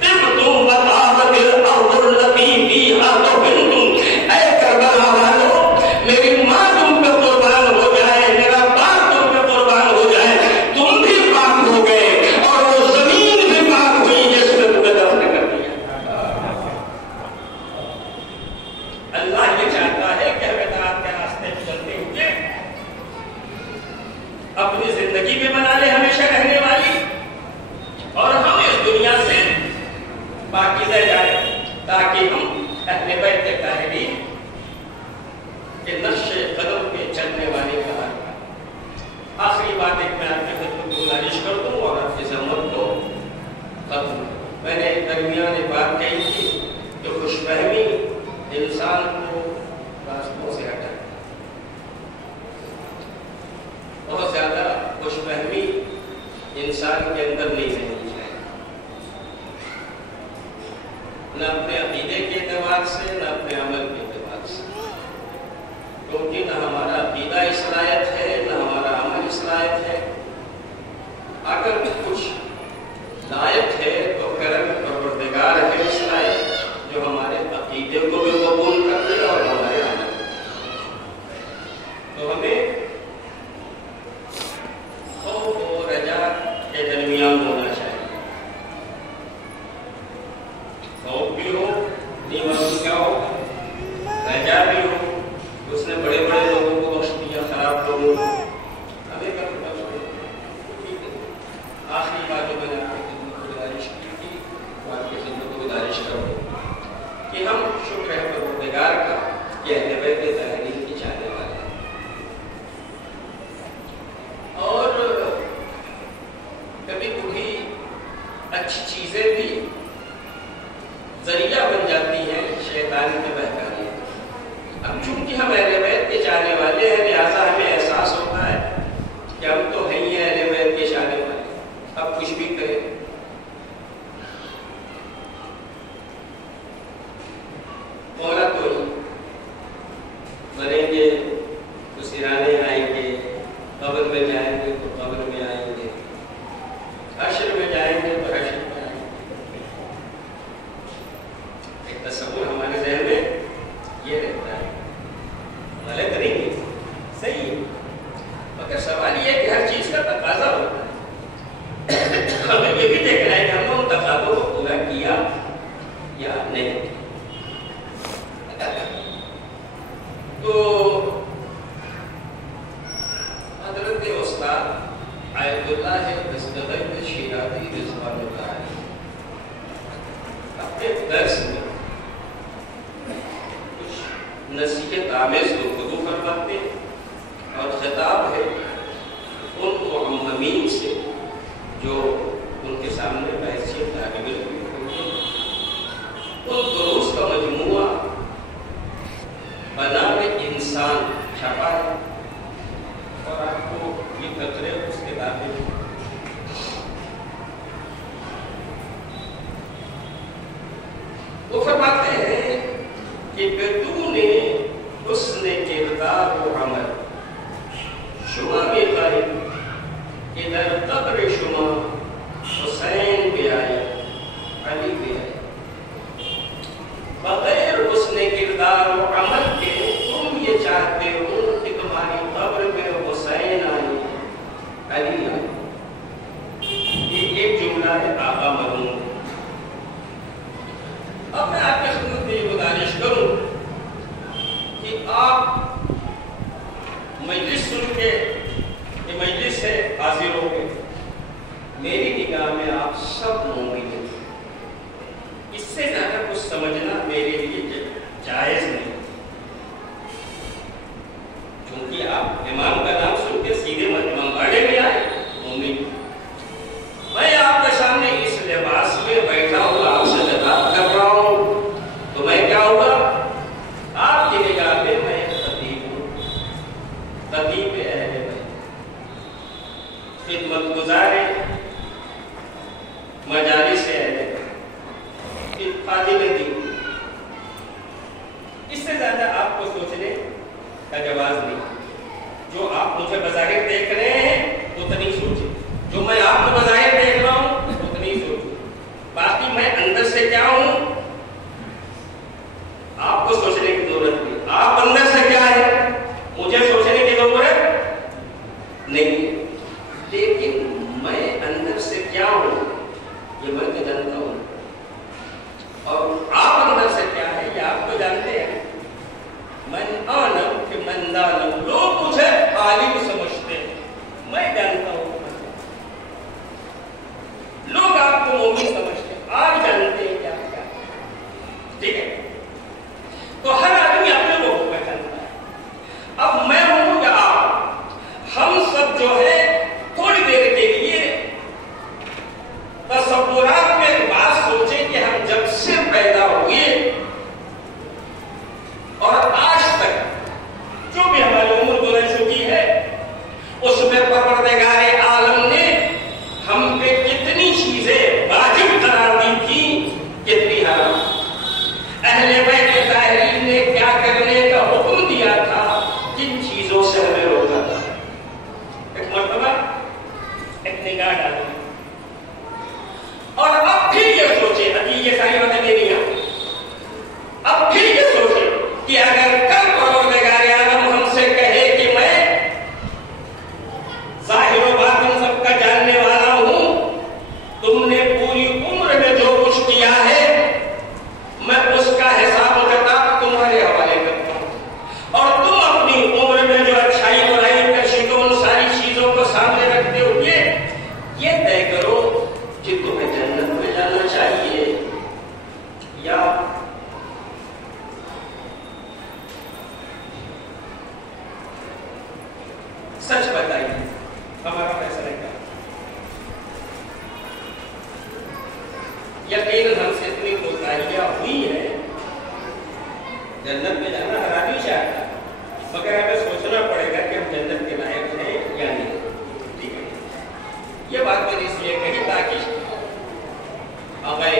طِبْتُمْ وَطَابَتِ الْأَرْضُ الَّتِي فِيهَا طُحِنْتُمْ، اے کربلا والوں میری ماں تم پہ قربان ہو جائے، میرا باپ تم پہ قربان ہو جائے، تم بھی پاک ہو گئے اور وہ زمین بھی پاک ہوئی جس میں تمہیں دفن کر دیا۔ اللہ یہ چاہتا ہے کہ ہم اطاعت کے راستے پہ چلتے ہوئے اپنی زندگی بھی بنا لے ہمیشہ رہنے والی اور ہم اس دنیا سے پاکیزہ جائیں تاکہ ہم اہل بیت طاہرین کے نقش قدم پہ چلنے والے کا آخری بات ایک میں آپ کی خدمت میں گزارش کر دوں اور آپ کی ضمت کو ختم کروں۔ میں نے درمیان ایک بات کہی تھی کہ خوش فہمی انسان کو راستوں سے ہٹا، بہت زیادہ خوش فہمی انسان کے اندر نہیں رہنی چاہیے، نہ اپنے عقیدے کے اعتبار سے نہ اپنے عمل کے اعتبار سے، کیونکہ نہ ہمارا عقیدہ اصلاحیت ہے نہ ہمارا عمل اصلاحیت ہے۔ اگر کچھ لائق ہے تو کرم پروردگار ہے اصلاحیت جو ہمارے عقیدے کو بھی قبول کر لے اور ہمارے عمل تو ہمیں خوف و رجا کے درمیان ہونا چاہیے، خوف بھی ہو نہیں معلوم کیا ہو، رجا بھی ہو، اس نے بڑے بڑے لوگوں کو بخش دیا، خراب لوگوں کو ہمیں کب بخش دیا۔ آخری بات جو میں نے آپ کی خدمت کو گزارش کی تھی وہ آپ کی خدمت کو گزارش کروں کہ ہم شکر ہے پروردگار کا کہ اہل بیت طاہرین کی چاہنے والے ہیں اور کبھی کبھی اچھی چیزیں بھی ذریعہ بن جاتی ہیں شیطان کے بہکانے۔ اب چونکہ ہم اہل بیت کے چاہنے والے ہیں لہٰذا ہمیں احساس ہوتا ہے کہ ہم تو ہیں ہی اہل بیت کے چاہنے والے، اب کچھ بھی کریں مولا تو ہی مریں گے تو سرانے آئیں گے، قبر میں جائیں گے تو قبر میں آئیں گے، حشر میں جائیں گے تو حشر میں آئیں گے۔ ایک تصور ہمارے ذہن میں یہ رہتا ہے، غلط نہیں ہے، صحیح ہے، جو ان کے سامنے بحیثیت طالب علم ہوگی، ان دروس کا مجموعہ بنام انسان چھپا ہے اور آپ کو یہ قطرے اس کتاب میں وہ فرماتے ہیں کہ بدون حسن کردار و عمل شما میں قائم کہ در قبر شما حسین بھی آئے علی بھی آئے، بغیر حسن کردار و عمل کے تم یہ چاہتے ہو کہ تمہاری قبر میں حسین آئے علی آئے۔ یہ ایک جملہ ہے آقا مرحوم۔ اب میں آپ کے خدمت میں یہ گزارش کروں کہ آپ مجلس سن کے، یہ مجلس ہے، حاضر ہو گئے، میری نگاہ میں آپ سب مومن ہیں، اس سے زیادہ کچھ سمجھنا میرے لیے جائز نہیں، کیونکہ آپ امام کا نام سن کے سیدھے امام باڑے میں آئے مومن۔ میں آپ کے سامنے اس لباس میں بیٹھا ہوں، آپ سے خطاب کر رہا ہوں، تو میں کیا ہوگا؟ آپ کی نگاہ میں میں خطیب ہوں، خطیب اہل بیت، خدمت گزار مجالس اہل بیت، خادم دین۔ اس سے زیادہ آپ کو سوچنے کا جواز نہیں۔ جو آپ مجھے بظاہر دیکھ رہے ہیں اتنی سوچیں، جو میں آپ کو بظاہر دیکھ رہا ہوں اتنی سوچیں، باقی میں اندر سے کیا ہوں آپ کو سوچنے کی ضرورت نہیں۔ آپ اندر سے کیا ہے مجھے سوچنے کی ضرورت نہیں، لیکن میں اندر سے کیا ہوں یہ میں تو جانتا ہوں، اور آپ اندر سے کیا ہے یہ آپ کو جانتے ہیں۔ من عالم کہ من دانم، لوگ مجھے عالم سمجھتے ہیں، میں جانتا ہوں، لوگ آپ کو مومن سمجھتے ہیں، آپ جانتے ہیں کیا کیا، ٹھیک ہے؟ تو ہر آدمی اپنے لوگوں کو پہچانتا ہے۔ اب میں ہوں یا آپ، ہم سب جو ہے تھوڑی دیر کے لیے تصورات میں ایک بات سوچیں کہ ہم جب سے پیدا ہوئے اور آج تک جو بھی ہماری عمر گزر چکی ہے، اس میں پروردگار عالم نے ہم پہ کتنی چیزیں واجب قرار دی تھی، کتنی حرام۔ اہل بیت طاہرین نے کیا کرنے کا حکم دیا تھا، کن چیزوں سے ہمیں روکا تھا۔ ایک مرتبہ ایک نگاہ ڈالیں اور اب پھر یہ سوچیں، ابھی یہ ساری باتیں میری ہیں، اب پھر یہ سوچیں کہ اگر کل پروردگار عالم ہم سے کہے کہ میں ظاہر و باطن سب کا جاننے والا ہوں، تم نے پوری عمر میں جو کچھ کیا ہے میں اس کا حساب و کتاب تمہارے حوالے کرتا ہوں، اور تم اپنی عمر میں جو اچھائی برائی کشی کو ان ساری چیزوں کو سامنے رکھتے ہوئے یہ طے کرو کہ تمہیں جنت میں جانا چاہیے یا سچ بتائیے ہمارا فیصلہ کیا؟ یقیناً ہم سے اتنی کوتاہیاں ہوئی ہیں، جنت میں جانا ہر آدمی چاہتا ہے، مگر ہمیں سوچنا پڑے گا کہ ہم جنت کے لائق ہیں یا نہیں، ٹھیک ہے؟ یہ بات میں نے اس لیے کہی تاکہ آقا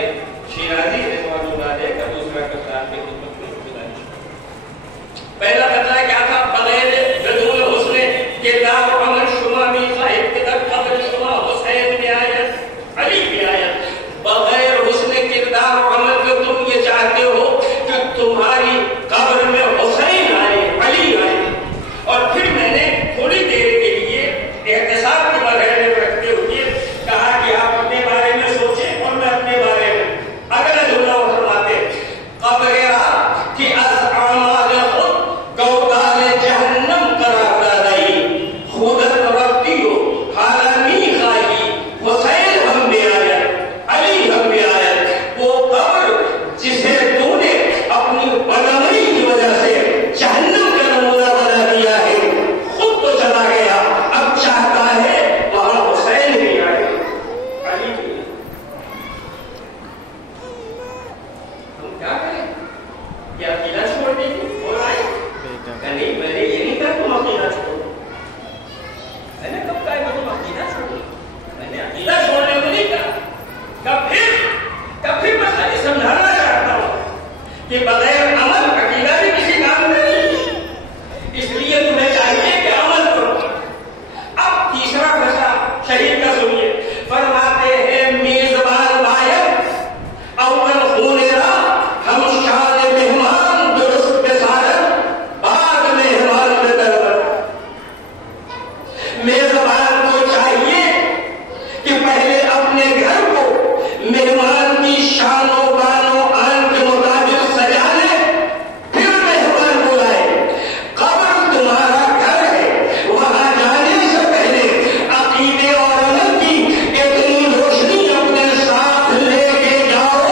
شیرازی رضوان اللہ علیہ کا دوسرا کردار کی خدمت میں گزارش۔ پہلا کردار کیا تھا؟ بغیر بدون حسن کردار و عمل شما بھی صاحب کے در قبر شما حسین بھی آیا علی بھی آیا۔ بغیر حسن کردار و عمل کے تم یہ چاہتے ہو کہ تمہاری قبر میں حسین آئے علی آئے، اور پھر میں نے تھوڑی دیر کے لیے احتساب کے مرحلے میں رکھتے ہوئے کہا کہ آپ اپنے بارے میں سوچیں اور میں اپنے بارے میں۔ اگلا جملہ وہ فرماتے قبر کہ از اعمال خود گودا کہ بغیر عمل عقیدہ بھی کسی کام میں نہیں، اس لیے تمہیں چاہیے کہ عمل کرو۔ اب تیسرا فیصلہ شہید کا سنیے، فرماتے ہیں میزبان باید اول خونیرا ہم شاد مہمان درست بسارت بعد مہمان بدرور۔ میزبان کو چاہیے کہ پہلے اپنے گھر کو مہمان کی شان و بان و آن کے مطابق سجا لے، پھر مہمان بلائے۔ قبر تمہارا گھر ہے، وہاں جانے سے پہلے عقیدے اور عمل کی اتنی روشنی اپنے ساتھ لے کے جاؤ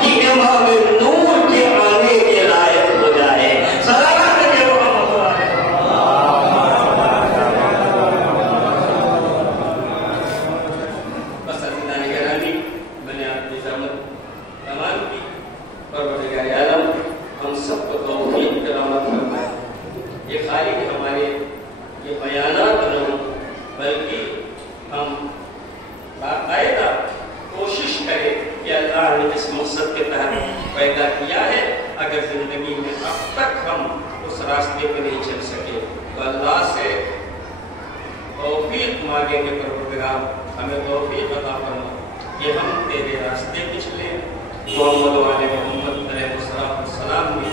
کہ امام نور کے آنے کے لائق ہو جائے۔ سلامت کے پسندیدہ نگرانی، میں نے آپ کی زحمت تمام کی، پروردگار عالم ہم سب کو توفیق کرامت فرمائے۔ یہ خالی ہمارے یہ بیانات نہ ہوں، بلکہ ہم باقاعدہ کوشش کریں کہ اللہ نے اس مقصد کے تحت پیدا کیا ہے۔ اگر زندگی میں اب تک ہم اس راستے پہ نہیں چل سکے تو اللہ سے توفیق مانگیں گے، پروردگار ہمیں توفیق عطا فرما کہ ہم تیرے راستے پہ چلیں۔ محمد و آل محمد علیہ السلام نے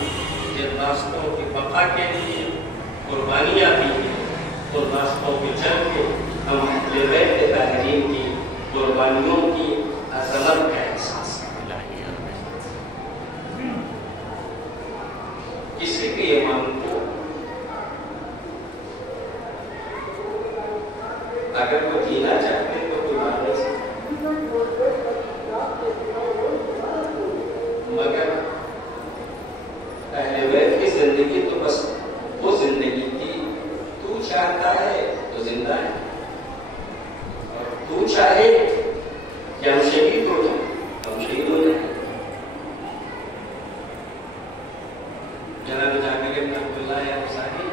جن راستوں کی بقا کے لیے قربانیاں دی ہیں، ان راستوں پہ چل کے ہم اہل بیت طاہرین کی قربانیوں کی عظمت کا احساس کریں۔ کسی بھی امام کو اگر وہ جینا چاہتے تو کوئی بات نہیں سکتا، مگر اہل بیت کی زندگی تو بس وہ زندگی کی تو چاہتا ہے تو زندہ ہے، اور تو چاہے کہ ہم شہید ہو جائیں ہم شہید ہو جائیں۔ جناب جابر بن عبداللہ انصاری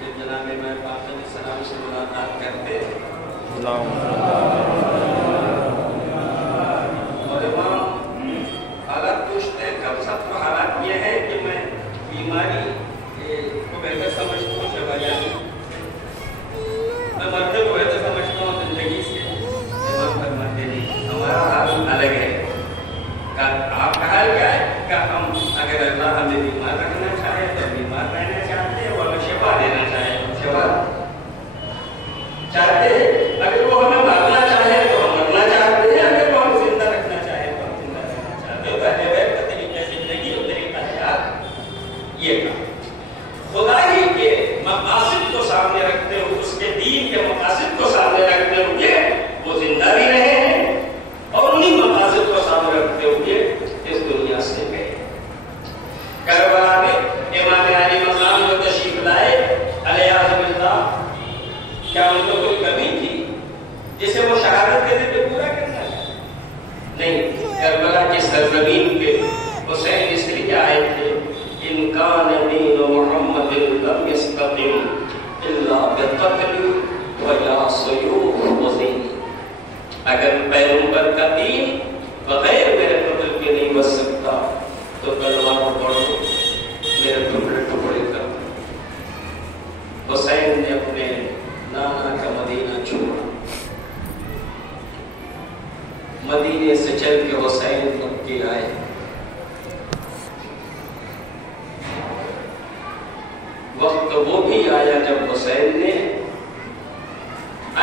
جب جناب میں پاک علیہ السلام سے ملاقات کرتے اور امام حالات پوچھتے ہیں، کم سب تو حالات یہ ہے کہ میں بیماری کو بہتر سمجھتا ہوں، شفایانی میں مرتے کو بہتر سمجھتا ہوں زندگی سے۔ امام فرماتے نہیں، ہمارا حال الگ ہے۔ آپ کا حال کیا ہے کہ ہم اگر اللہ ہمیں بیمار رکھنا چاہے تو بیمار رہنا چاہتے ہیں، وہ ہمیں شفا دینا چاہے تو شفا چاہتے ہیں، اگر وہ ہمیں مارنا چاہے تو ہم مرنا چاہتے ہیں، اگر وہ ہم زندہ رکھنا چاہے تو ہم زندہ رکھنا چاہتے ہیں۔ پہلے بیت کا طریقہ زندگی اور طریقہ حیات یہ کا خدا ہی کے مقاصد کو سامنے رکھتے ہوئے، اس کے دین کے مقاصد کو سامنے رکھتے ہوئے وہ زندہ بھی رہے ہیں، اور انہی مقاصد کو سامنے رکھتے ہوئے اس دنیا سے گئے۔ کربلا میں امام علی مقام جو تشریف لائے علیہ باللہ، کیا ان کو کوئی کمی تھی جسے وہ شہادت کے دن پہ پورا کرنا ہے؟ نہیں، کربلا کی سرزمین پہ حسین اس لیے آئے تھے، ان کان دین محمد لم یستقم الا بقتل ویا سیوف وزین۔ اگر پیغمبر کا دین بغیر میرے قتل کے نہیں بچ سکتا تو تلوار پڑھو، میرے ٹکڑے ٹکڑے کر دو۔ حسین نے اپنے نانا کا مدینہ چھوڑا، مدینے سے چل کے حسین تک کے آئے۔ وقت وہ بھی آیا جب حسین نے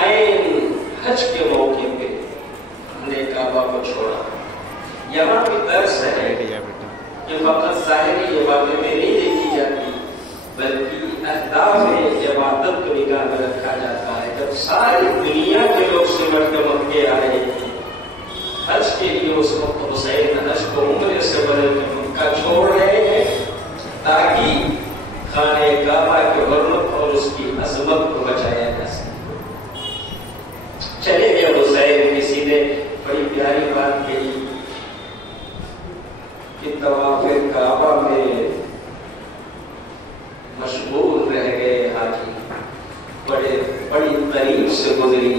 عین حج کے موقع پہ نے کعبہ کو چھوڑا۔ یہاں بھی درس ہے کہ فقط ظاہری عبادتیں نہیں دیکھی جاتی، بلکہ اہداف عبادت کو نگاہ میں رکھا جاتا ہے۔ جب ساری دنیا کے لوگ سمٹ کے مکے آئے حج کے لیے، اس وقت حسین حج کو عمرے سے بدل کے مکہ چھوڑ رہے ہیں تاکہ خانہ کعبہ کے حرمت اور اس کی عظمت کو بچایا جا سکے۔ چلے گئے حسین، کسی نے بڑی پیاری بات کہی کہ طواف کعبہ میں مشغول رہ گئے حاجی، بڑی قریب سے گزری،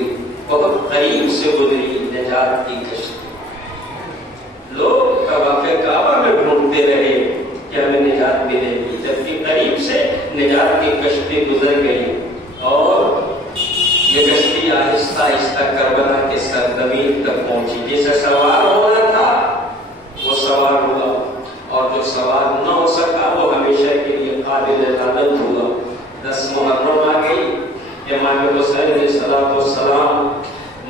بہت قریب سے گزری نجات کی کشتی۔ لوگ طواف کعبہ میں ڈھونڈتے رہے نجات کی کشتی گزر گئی اور یہ کشتی آہستہ آہستہ کربلا کے سرزمین تک پہنچی. جسے سوار ہونا تھا وہ سوار ہوا اور جو سوار نہ ہو سکا وہ ہمیشہ کے لیے قابل لعنت ہوا. 10 محرم آ گئی. امام حسین علیہ السلام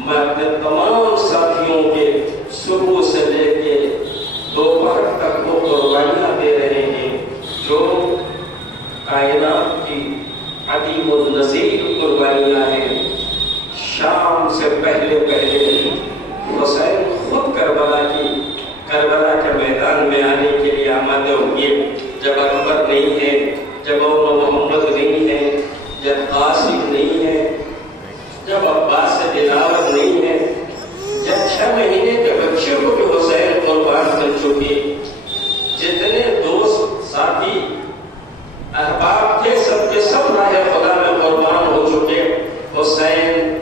میں اپنے تمام ساتھیوں کے صبح سے لے کے دوپہر تک وہ قربانیاں دے رہے ہیں جو کائنات کی عظیم النظیر قربانیاں ہیں. شام سے پہلے حسین خود کربلا کے میدان میں آنے کے لیے آمادہ ہوئے. جب اکبر نہیں ہے، جب محمد نہیں ہے، جب قاسم نہیں ہے، جب عباس سے دلاور نہیں ہے، جب 6 مہینے کے بچے کو بھی حسین قربان کر چکے، جتنے دوست ساتھی احباب تھے سب کے سب راہ خدا میں قربان ہو چکے. حسین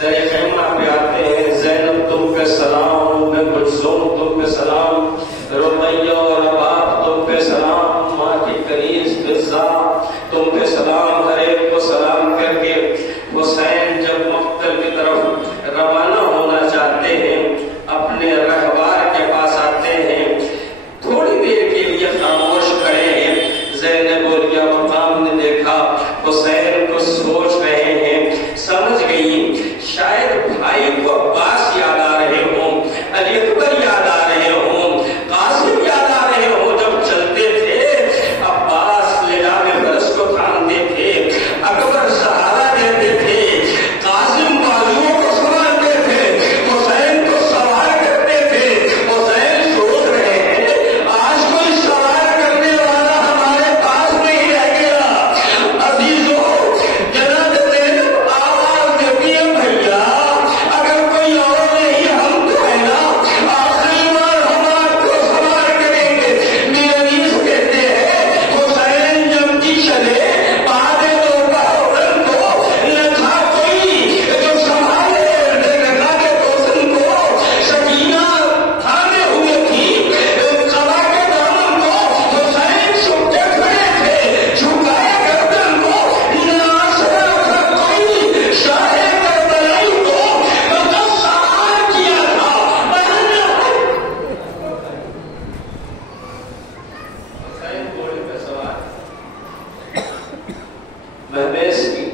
در خیمہ پہ آتے ہیں. زینب تم پہ سلام، ام کلثوم تم پہ سلام، رقیہ اور رباب تم پہ سلام، ماں کی کنیز مرزا تم پہ سلام. ہر ایک کو سلام کر کے حسین جب مقتل کی طرف روانہ ہونا چاہتے ہیں اپنے رہبار کے پاس آتے ہیں. تھوڑی دیر کے لیے خاموش کھڑے ہیں. زینب اور یا مقام نے دیکھا حسین کو سوچ رہے ہیں. سمجھ گئی شاید بھائی کو عباس یاد آ رہے ہوں، علی اکبر یاد آ رہے ہوں، قاسم یاد آ رہے ہوں. جب چلتے تھے عباس لے جا میں برس کو تھامتے تھے، اکبر سہارا دیتے تھے، قاسم بازوؤں کو سنبھالتے تھے، حسین کو سوار کرتے تھے. حسین سوچ رہے ہیں آج کوئی سوار کرنے والا ہمارے پاس نہیں رہ گیا. عزیزوں جناب زینب آواز دیتی ہے بھیا اگر کوئی اور نہیں ہم تو ہے نا، آخری بار ہم آپ کو سوار کریں گے. میرے عزیز کہتے ہیں حسین جب کی چلے بعد دوپہر کو نہ تھا کوئی جو سنبھالے، نہ کے حسن کو سکینہ تھامے ہوئے تھی، قبا کے دامن کو حسین سکتے کھڑے تھے، جھکائے گردن کو نہ آسرا تھا کوئی. شاہ کربلائی کو بس سوار کیا تھا. حسین گھوڑے پہ سوار مہمیز کی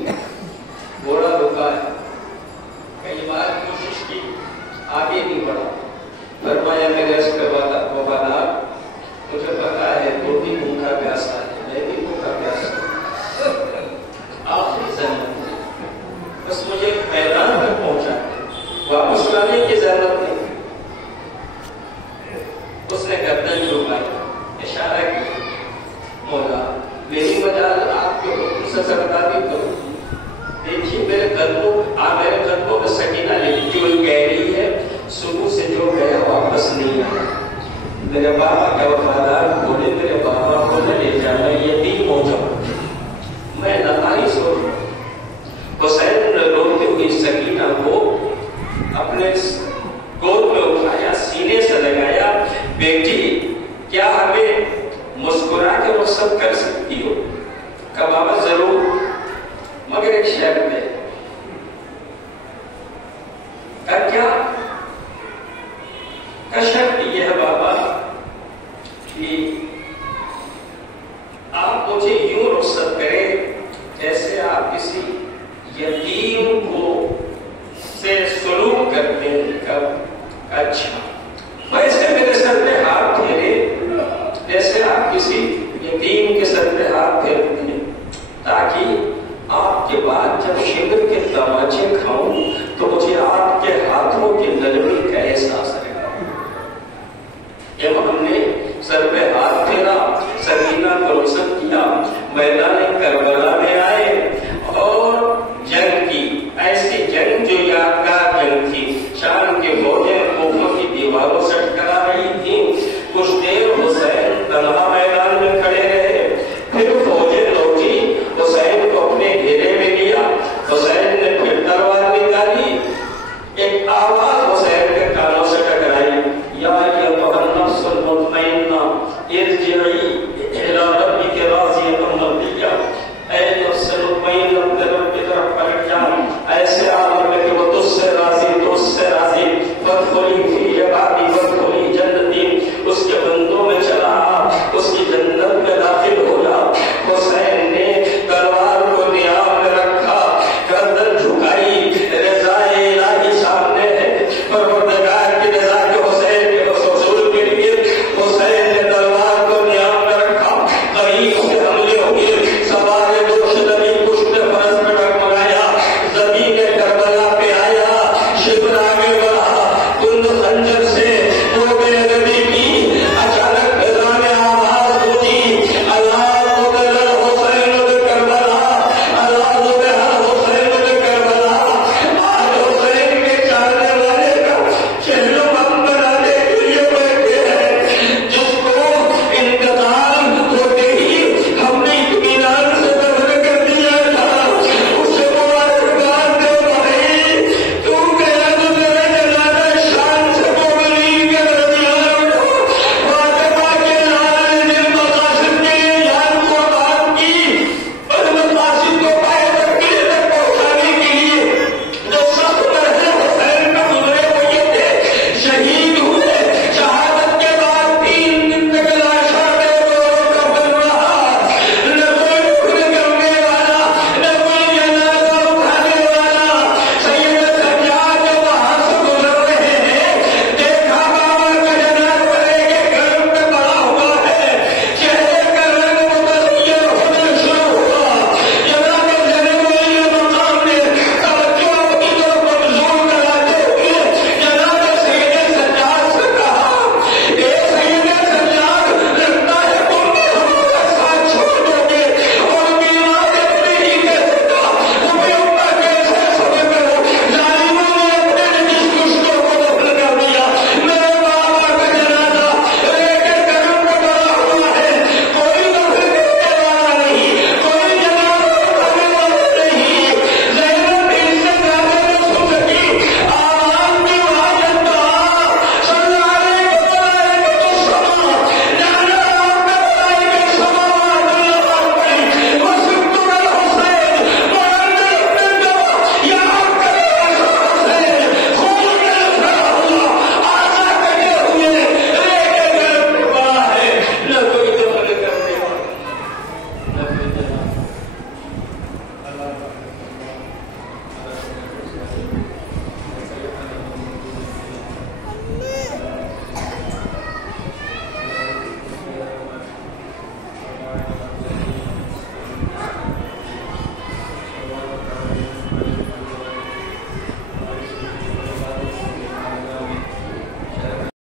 گھوڑا رکا ہے. کئی بار کوشش کی آگے نہیں بڑھا. فرمایا میرے اس کا وفادار مجھے پتا ہے تو بھی بھوکا پیاسا ہے، میں بھی بھوکا پیاسا ہوں. آخری زحمت بس مجھے میدان تک پہنچا ہے، واپس لانے کی ضرورت نہیں. اس نے گردن جھکائی، اشارہ کیا مولا میری مجال آپ کے حکم سے سرداری کرو. دیکھیے میرے قدموں میں سکینہ لکھتی ہوئی کہہ رہی ہے صبح سے جو گیا واپس نہیں آیا. میرے بابا کا وفادار بولے میرے بابا کو نہ لے جانا، یتیم ہو جاؤں. میں نتائج سوچ. حسین نے روتی ہوئی سکینہ کو اپنے گود میں اٹھایا، سینے سے لگایا. بیٹی کیا ہمیں مسکرا کے رخصت کر سکتی ہو؟ کہ بابا ضرور، مگر ایک شرط ہے. کیا شرط یہ ہے بابا کہ آپ مجھے یوں رخصت کریں جیسے آپ کسی یتیم کو سے سلوک کرتے ہیں. اچھا ویسے میرے سر پہ ہاتھ پھیرے جیسے آپ کسی یتیم کے سر پہ ہاتھ پھیرتے ہیں، تاکہ آپ کے بعد جب شکر کے تماچے کھاؤں تو مجھے آپ کے ہاتھوں کی نرمی کا احساس رہے. جب ہم نے سر پہ ہاتھ پھیرا، سکینہ کو رخصت کیا، میدان کربلا میں آئے اور جنگ کی. ایسی جنگ جو یادگار جنگ تھی. شام کے فوج